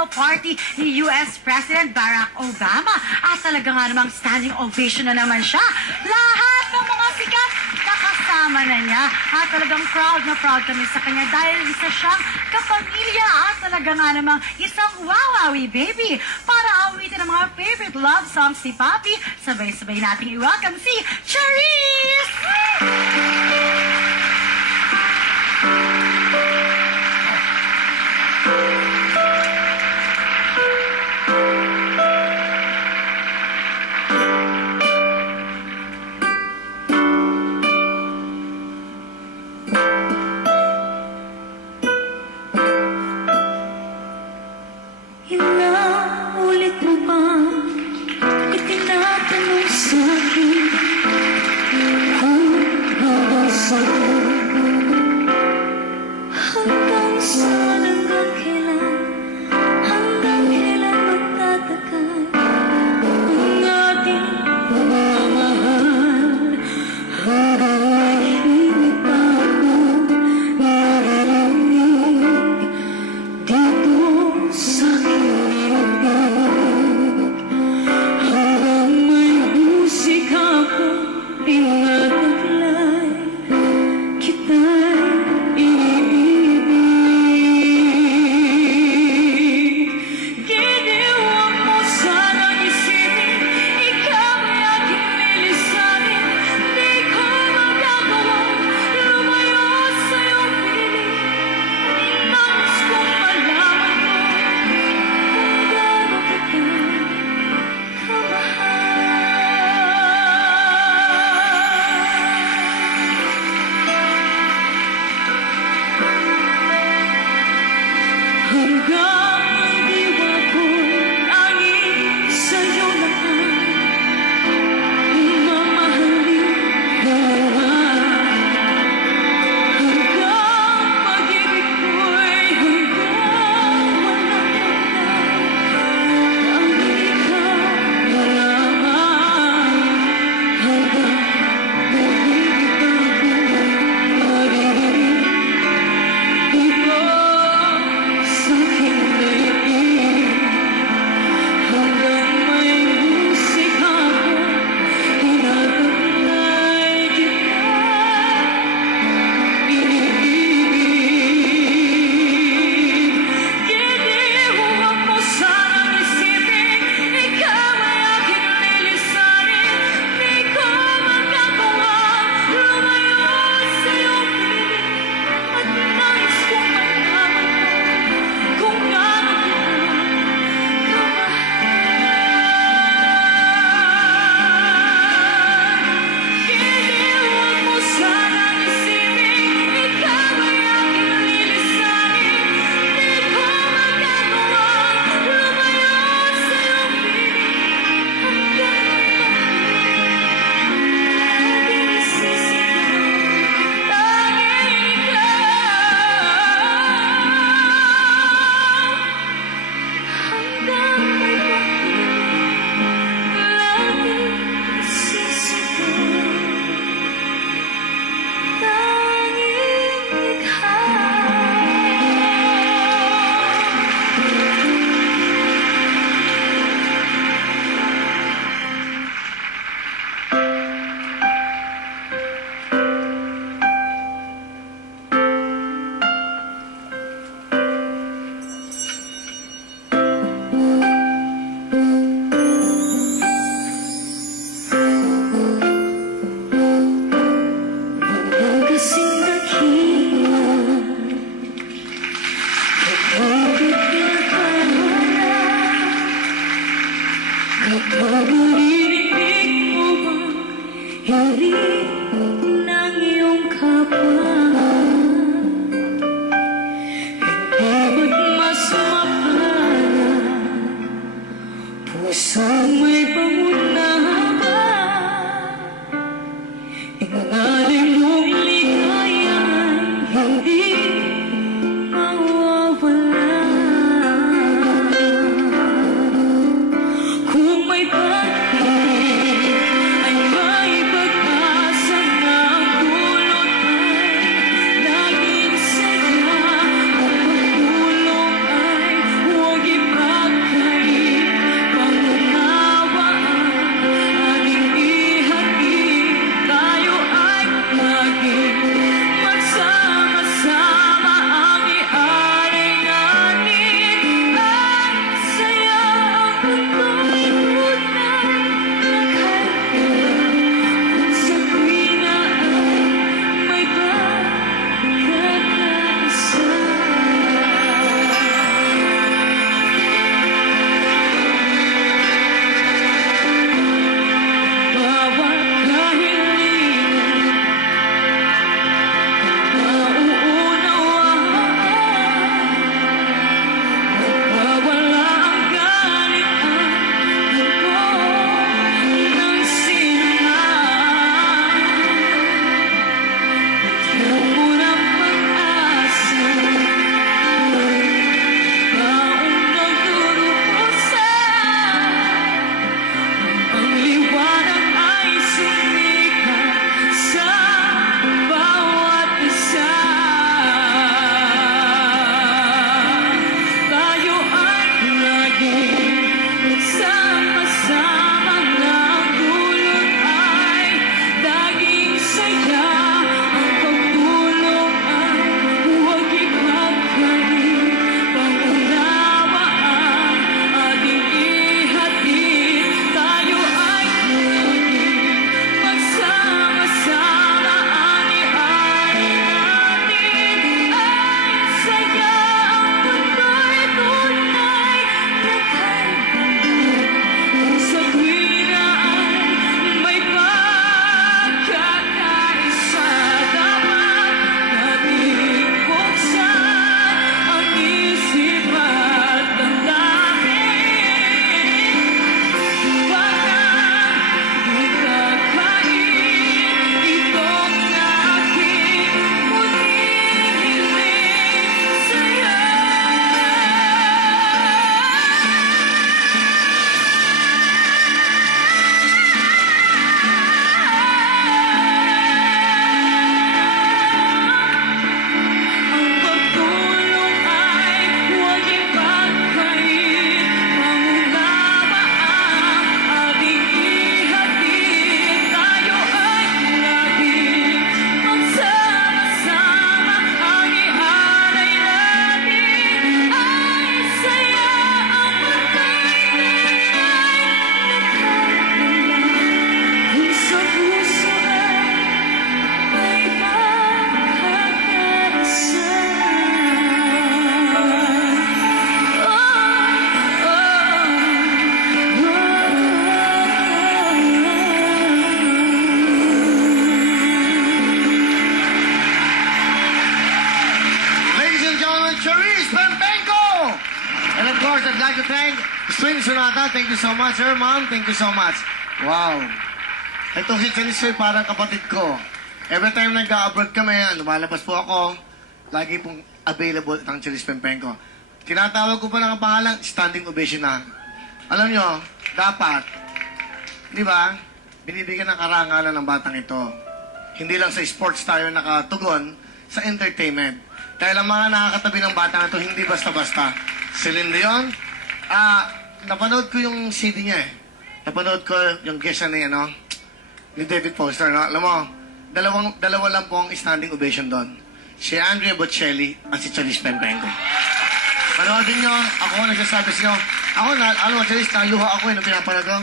farewell party ni US President Barack Obama. At talaga nga namang standing ovation na naman siya. Lahat ng mga sikat nakasama na niya. At talagang proud na proud kami sa kanya dahil isa siyang kapamilya at talaga nga namang isang wawawi baby. Para awitin ang mga favorite love songs ni Papi, sabay-sabay nating i-welcome si Charisse! Ulit mo pa itinatanong sa'kin kung babasag hanggang saan, hanggang kailan magtatagal ang ating pagmamahal. Hanggang hindi pa ako naririnig dito sa course, I'd like to thank Swing Sonata. Thank you so much. Sir, ma'am, thank you so much. Wow. Ito si Chalisoy, parang kapatid ko. Every time nag-abroad kami, lumalabas po ako, lagi pong available ang Charis Pempenko. Tinatawag ko pa lang ang pangalan, standing ovation na. Alam nyo, dapat, di ba, binibigyan ng karangalan ng batang ito. Hindi lang sa sports tayo nakatugon, sa entertainment. Dahil ang mga nakakatabi ng batang ito, hindi basta-basta. Celine Dion, napanood ko yung CD niya eh. Napanood ko yung guest niya, no? Ni David Foster, no? Alam mo, dalawa lang po ang standing ovation doon. Si Andrea Bocelli at si Charis Pempenko. Panoodin nyo, ako nagsasabi sa inyo, Charis, naluha ako nung pinapanood ko.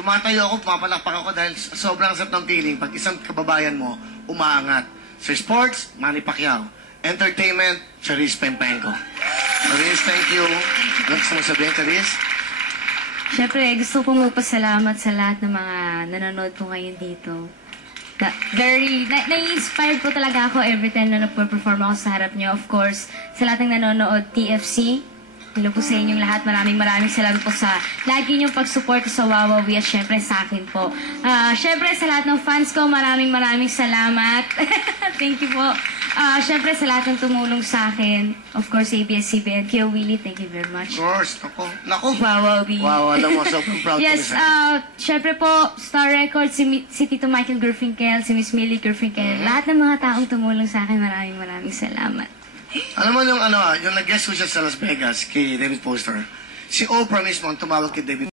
Tumatayo ako, pumapalakpak ako dahil sobrang sarap ng feeling pag isang kababayan mo umaangat. Sa sports, Manny Pacquiao. Entertainment, Charis Pempenko. Charis, thank you. Ano gusto mo sabihin, Charis? Siyempre, gusto kong magpasalamat sa lahat ng mga nanonood po ngayon dito. Na-inspired po talaga ako every time na nagpo-perform ako sa harap niyo. Of course, sa lahat ng nanonood, TFC, hello po sa inyong lahat. Maraming salamat po sa lagi niyong pag-support sa Wawawi at syempre sa akin po. Syempre sa lahat ng fans ko, maraming salamat. Thank you po. Syempre sa lahat ng tumulong sa akin. Of course, ABS-CBN, Kyo Willie, thank you very much. Of course. Naku. Wawawi. Wow, alam mo, sobrang proud Yes, syempre po, Star Records, si Tito Michael Gerfinkel, si Miss Millie Gerfinkel, lahat ng mga taong tumulong sa akin, maraming salamat. Alam mo yung nag-guest ko siya sa Las Vegas kay David Foster. Si Oprah mismo ang tumawag kay David